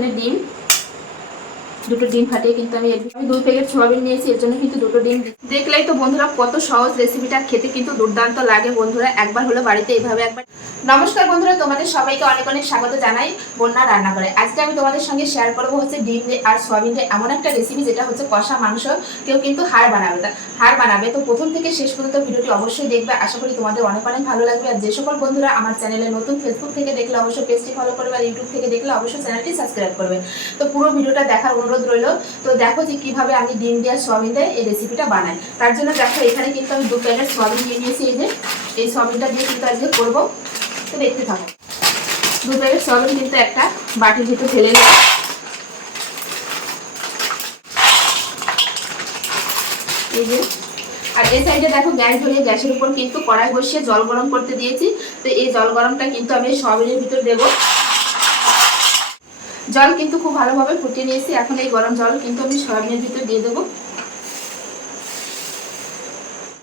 এখানে ডিম দুটো ডিম ফাটিয়ে কিন্তু আমি আমি দুই প্যাকেট সোয়াবিন নিয়েছি, এর জন্য কিন্তু দুটো ডিম দেখলেই তো বন্ধুরা কত সহজ রেসিপিটা খেতে কিন্তু দুর্দান্ত লাগে বন্ধুরা। একবার হলো বাড়িতে এইভাবে একবার নমস্কার বন্ধুরা, তোমাদের সবাইকে অনেক অনেক স্বাগত জানাই বন্যা রান্না করে আজকে আমি তোমাদের সঙ্গে শেয়ার করব হচ্ছে ডিম আর সোয়াবিন এমন একটা রেসিপি যেটা হচ্ছে কষা মাংস। কেউ কিন্তু হাড় বানাবে হাড় বানাবে। তো প্রথম থেকে শেষ পর্যন্ত ভিডিওটি অবশ্যই দেখবে। আশা করি তোমাদের অনেক অনেক ভালো লাগবে। আর যে সকল বন্ধুরা আমার চ্যানেলে নতুন ফেসবুক থেকে দেখলে অবশ্যই পেজটি ফলো করবে। আর ইউটিউব থেকে দেখলে অবশ্যই চ্যানেলটি সাবস্ক্রাইব করবে। তো পুরো ভিডিওটা দেখার অনুরোধ রইল। তো দেখো যে কীভাবে আমি ডিম দিয়ে আর সোয়াবিন দিয়ে এই রেসিপিটা বানাই। তার জন্য দেখো, এখানে কিন্তু আমি দু প্যাকেট সোয়াবিন নিয়ে নিয়েছি, এই যে। এই সোয়াবিনটা দিয়ে কিন্তু আজকে করব। তো দেখতে থাকো। দু প্যাকেট সোয়াবিন কিন্তু একটা বাটির ভিতরে ঢেলে নেব। এই যে। আর এই সাইডে দেখো, গ্যাস ধরিয়ে গ্যাসের উপর কিন্তু কড়াই বসিয়ে জল গরম করতে দিয়েছি। তো এই জল গরমটা কিন্তু আমি এই সোয়াবিনের ভিতর দেবো। জল কিন্তু খুব ভালোভাবে ফুটিয়ে নিয়েছি। এখন এই গরম জল কিন্তু আমি সয়াবিনের ভিতর দিয়ে দেবো।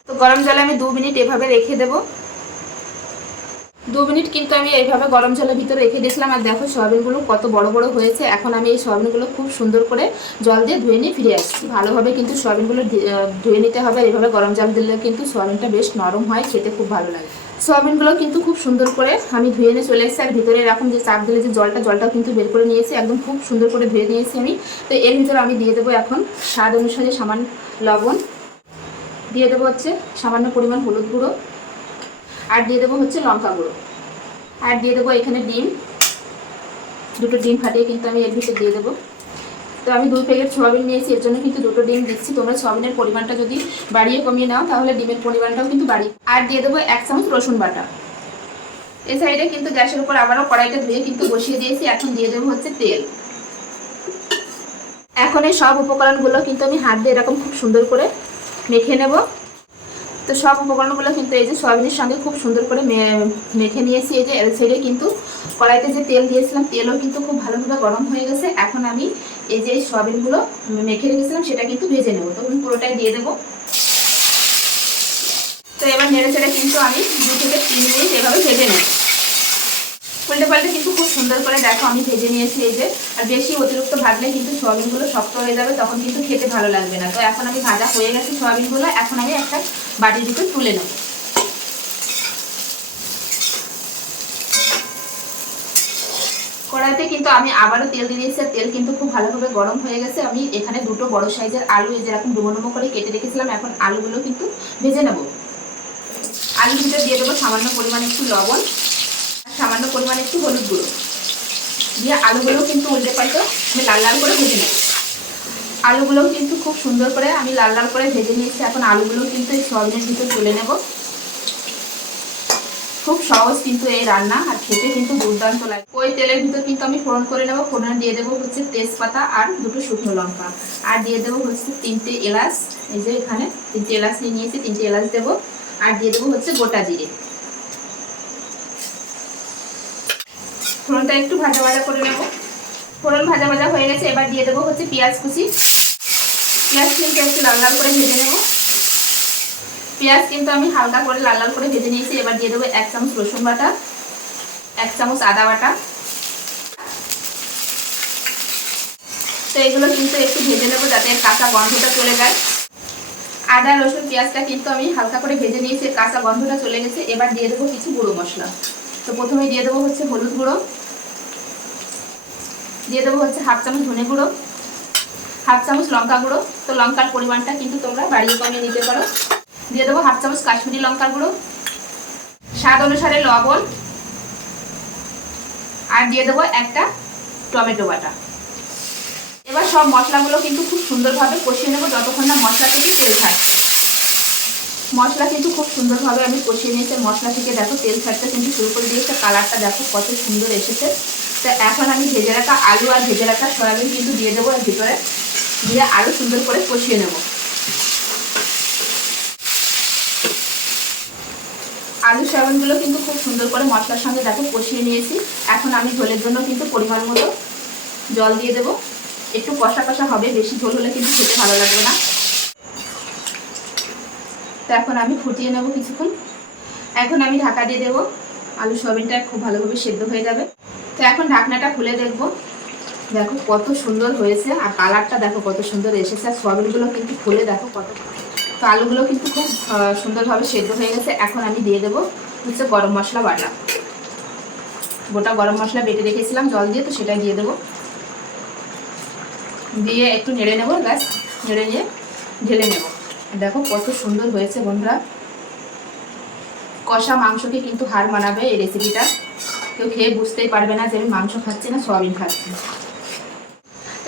তো গরম জলে আমি দু মিনিট এভাবে রেখে দেবো। দু মিনিট কিন্তু আমি এইভাবে গরম জলের ভিতরে রেখে দিয়েছিলাম। আর দেখো সয়াবিনগুলো কত বড় বড় হয়েছে। এখন আমি এই সয়াবিনগুলো খুব সুন্দর করে জল দিয়ে ধুয়ে নিয়ে ফিরে আসছি। ভালোভাবে কিন্তু সয়াবিনগুলো ধুয়ে নিতে হবে। এইভাবে গরম জল দিলে কিন্তু সয়াবিনটা বেশ নরম হয়। খেতে খুব ভালো লাগে। সয়াবিনগুলো কিন্তু খুব সুন্দর করে আমি ধুয়ে নিয়ে চলে এসেছি। আর ভিতরে এরকম যে চাপ দিলে যে জলটা, জলটাও কিন্তু বের করে নিয়েছি। একদম খুব সুন্দর করে ধুয়ে নিয়েছি আমি। তো এর ভিতরে আমি দিয়ে দেবো এখন স্বাদ অনুসারে সামান্য লবণ। দিয়ে দেবো হচ্ছে সামান্য পরিমাণ হলুদ গুঁড়ো। আর দিয়ে দেবো হচ্ছে লঙ্কা গুঁড়ো। আর দিয়ে দেবো এখানে ডিম। দুটো ডিম ফাটিয়ে কিন্তু আমি এর ভিতরে দিয়ে দেবো। তো আমি দুই প্যাকেট সয়াবিন নিয়েছি, এর জন্য কিন্তু দুটো ডিম দিচ্ছি। তোমরা সয়াবিনের পরিমাণটা যদি বাড়িয়ে কমিয়ে নাও, তাহলে ডিমের পরিমাণটাও কিন্তু বাড়ি আর দিয়ে দেবো এক চামচ রসুন বাটা। এই সাইডে কিন্তু গ্যাসের উপর আবারও কড়াইটা ধুয়ে কিন্তু বসিয়ে দিয়েছি। এখন দিয়ে দেবো হচ্ছে তেল। এখন এই সব উপকরণগুলো কিন্তু আমি হাত দিয়ে এরকম খুব সুন্দর করে মেখে নেব। তো সব উপকরণগুলো কিন্তু এই যে সয়াবিনের সঙ্গে খুব সুন্দর করে মেখে নিয়েছি এই যে এল সাইডে কিন্তু কড়াইতে যে তেল দিয়েছিলাম, তেলও কিন্তু খুব ভালোভাবে গরম হয়ে গেছে। এখন আমি এই যে সয়াবিনগুলো মেখে রেখেছিলাম, সেটা কিন্তু ভেজে নেব। তখন পুরোটাই দিয়ে দেবো। তো এবার নেড়ে চেড়ে কিন্তু আমি দু থেকে তিন মিনিট এভাবে ভেজে নেব। উল্টে পাল্টে কিন্তু খুব সুন্দর করে দেখো, আমি ভেজে নিয়েছি এই যে। আর বেশি অতিরিক্ত ভাজলে কিন্তু সয়াবিনগুলো শক্ত হয়ে যাবে, তখন কিন্তু খেতে ভালো লাগবে না। তো এখন আমি ভাজা হয়ে গেছে সয়াবিনগুলো, এখন আমি একটা বাটির ভিতর তুলে নেব। কড়াইতে কিন্তু আমি আবারও তেল দিয়ে দিয়েছি তেল কিন্তু খুব ভালোভাবে গরম হয়ে গেছে। আমি এখানে দুটো বড় সাইজের আলু, এই যেরকম ডুবো ডুবো করে কেটে রেখেছিলাম, এখন আলুগুলো কিন্তু ভেজে নেব। আলু ভিতরে দিয়ে দেবো সামান্য পরিমাণে একটু লবণ। সামান্য পরিমাণে একটু হলুদ গুঁড়ো। দিয়ে আলুগুলো কিন্তু উল্টে পাল্টে আমি লাল লাল করে ভেজে নেব। আলুগুলো কিন্তু খুব সুন্দর করে আমি লাল লাল করে ভেজে নিয়েছি। এখন আলুগুলো কিন্তু এই সয়াবিনের ভিতর তুলে নেব। খুব সহজ কিন্তু এই রান্না, আর খেতে কিন্তু দুর্দান্ত লাগে। ওই তেলের ভিতর কিন্তু আমি ফোড়ন করে নেব। ফোড়ন দিয়ে দেবো হচ্ছে তেজপাতা আর দুটো শুকনো লঙ্কা। আর দিয়ে দেবো হচ্ছে তিনটে এলাচ। এই যে এখানে তিনটে এলাচ নিয়ে নিয়েছি, তিনটে এলাচ দেবো। আর দিয়ে দেবো হচ্ছে গোটা জিরে। ফোড়নটা একটু ভাজা ভাজা করে নেব। ফোড়ন ভাজা ভাজা হয়ে গেছে, এবার দিয়ে দেবো হচ্ছে পেঁয়াজ কুচি। পেঁয়াজ কিন্তু একটু লাল লাল করে ভেজে নেব। পেঁয়াজ কিন্তু আমি হালকা করে লাল লাল করে ভেজে নিয়েছি, এবার দিয়ে দেবো এক চামচ রসুন বাটা, এক চামচ আদা বাটা। তো এগুলো কিন্তু একটু ভেজে নেব যাতে কাঁচা গন্ধটা চলে যায়। আদা, রসুন, পেঁয়াজটা কিন্তু আমি হালকা করে ভেজে নিয়েছি, কাঁচা গন্ধটা চলে গেছে, এবার দিয়ে দেবো কিছু গুঁড়ো মশলা। তো প্রথমে দিয়ে দেবো হচ্ছে হলুদ গুঁড়ো। দিয়ে দেবো হচ্ছে হাফ চামচ ধনে গুঁড়ো, হাফ চামচ লঙ্কা গুঁড়ো। তো লঙ্কার পরিমাণটা কিন্তু তোমরা বাড়িয়ে কমিয়ে নিতে পারো। দিয়ে দেবো হাফ চামচ কাশ্মীরি লঙ্কার গুঁড়ো। স্বাদ অনুসারে লবণ। আর দিয়ে দেবো একটা টমেটো বাটা। এবার সব মশলাগুলো কিন্তু খুব সুন্দরভাবে কষিয়ে নেব যতক্ষণ না মশলা থেকে তেল থাকে মশলা কিন্তু খুব সুন্দরভাবে আমি কষিয়ে নিয়েছি। মশলা থেকে দেখো তেল ছাড়তে কিন্তু শুরু করে দিয়েছে। কালারটা দেখো কত সুন্দর এসেছে। তো এখন আমি ভেজে রাখা আলু আর ভেজে রাখা সয়াবিন কিন্তু দিয়ে দেবো এর ভিতরে। দিয়ে আরও সুন্দর করে কষিয়ে নেব। আলু সয়াবিনগুলো কিন্তু খুব সুন্দর করে মশলার সঙ্গে দেখো কষিয়ে নিয়েছি। এখন আমি ঝোলের জন্য কিন্তু পরিমাণ মতো জল দিয়ে দেবো। একটু কষা কষা হবে, বেশি ঝোল হলে কিন্তু খেতে ভালো লাগবে না। তো এখন আমি ফুটিয়ে নেব কিছুক্ষণ। এখন আমি ঢাকা দিয়ে দেবো। আলু সয়াবিনটা খুব ভালোভাবে সেদ্ধ হয়ে যাবে। তো এখন ঢাকনাটা খুলে দেখব। দেখো কত সুন্দর হয়েছে আর কালারটা দেখো কত সুন্দর এসেছে। আর সয়াবিনগুলো কিন্তু খুলে দেখো কত তো আলুগুলো কিন্তু খুব সুন্দরভাবে সেদ্ধ হয়ে গেছে। এখন আমি দিয়ে দেবো হচ্ছে গরম মশলা বাটা। গোটা গরম মশলা বেটে রেখেছিলাম জল দিয়ে, তো সেটাই দিয়ে দেবো। দিয়ে একটু নেড়ে নেব, ব্যাস, নেড়ে নিয়ে ঢেলে নেব। দেখো কত সুন্দর হয়েছে বন্ধুরা। কষা মাংসকে কিন্তু হার মানাবে এই রেসিপিটা কেউ খেয়ে বুঝতেই পারবে না যে আমি মাংস খাচ্ছি না, সয়াবিন খাচ্ছি।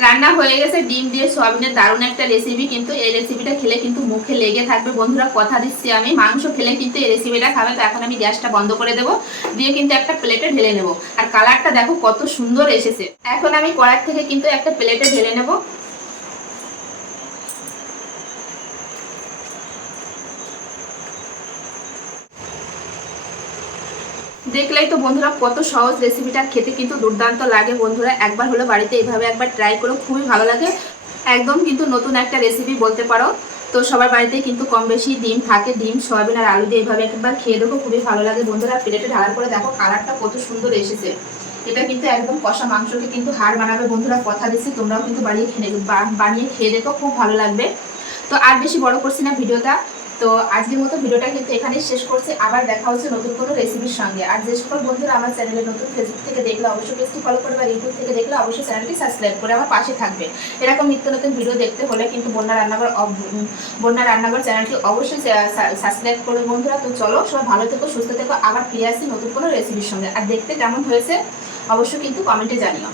রান্না হয়ে গেছে, ডিম দিয়ে সয়াবিনের দারুণ একটা রেসিপি কিন্তু এই রেসিপিটা খেলে কিন্তু মুখে লেগে থাকবে। বন্ধুরা, কথা দিচ্ছি আমি, মাংস খেলে কিন্তু এই রেসিপিটা খাবে, তো এখন আমি গ্যাসটা বন্ধ করে দেবো, দিয়ে কিন্তু একটা প্লেটে ঢেলে নেব। আর কালারটা দেখো কত সুন্দর এসেছে। এখন আমি কড়ার থেকে কিন্তু একটা প্লেটে ঢেলে নেব। দেখলেই তো বন্ধুরা কত সহজ রেসিপিটা খেতে কিন্তু দুর্দান্ত লাগে বন্ধুরা। একবার হলো বাড়িতে এভাবে একবার ট্রাই করো, খুবই ভালো লাগে। একদম কিন্তু নতুন একটা রেসিপি বলতে পারো। তো সবার বাড়িতে কিন্তু কম বেশি ডিম থাকে, ডিম, সয়াবিন আর আলু দিয়ে এভাবে একবার খেয়ে দেখো, খুবই ভালো লাগে বন্ধুরা। প্লেটে ঢালার পরে দেখো কালারটা কত সুন্দর এসেছে। এটা কিন্তু একদম কষা মাংসকে কিন্তু হাড় বানাবে বন্ধুরা, কথা দিচ্ছি, তোমরাও কিন্তু বাড়িয়ে খেয়ে বানিয়ে খেয়ে দেখো, খুব ভালো লাগবে। তো আর বেশি বড় করছি না ভিডিওটা। তো আজকের মতো ভিডিওটা কিন্তু এখানেই শেষ করছি। আবার দেখা হচ্ছে নতুন কোনো রেসিপির সঙ্গে। আর যে সকল বন্ধুরা আমার চ্যানেলে নতুন ফেসবুক থেকে দেখলে অবশ্যই পেজটি ফলো করবে আর ইউটিউব থেকে দেখলে অবশ্যই চ্যানেলটি সাবস্ক্রাইব করে আমার পাশে থাকবে। এরকম নিত্য নতুন ভিডিও দেখতে হলে কিন্তু বন্যা রান্নাঘর বন্যা রান্নাঘর চ্যানেলটি অবশ্যই সাবস্ক্রাইব করবে বন্ধুরা। তো চলো, সবাই ভালো থেকো, সুস্থ থেকো। আবার ফিরে আসি নতুন কোনো রেসিপির সঙ্গে। আর দেখতে কেমন হয়েছে অবশ্যই কিন্তু কমেন্টে জানিও।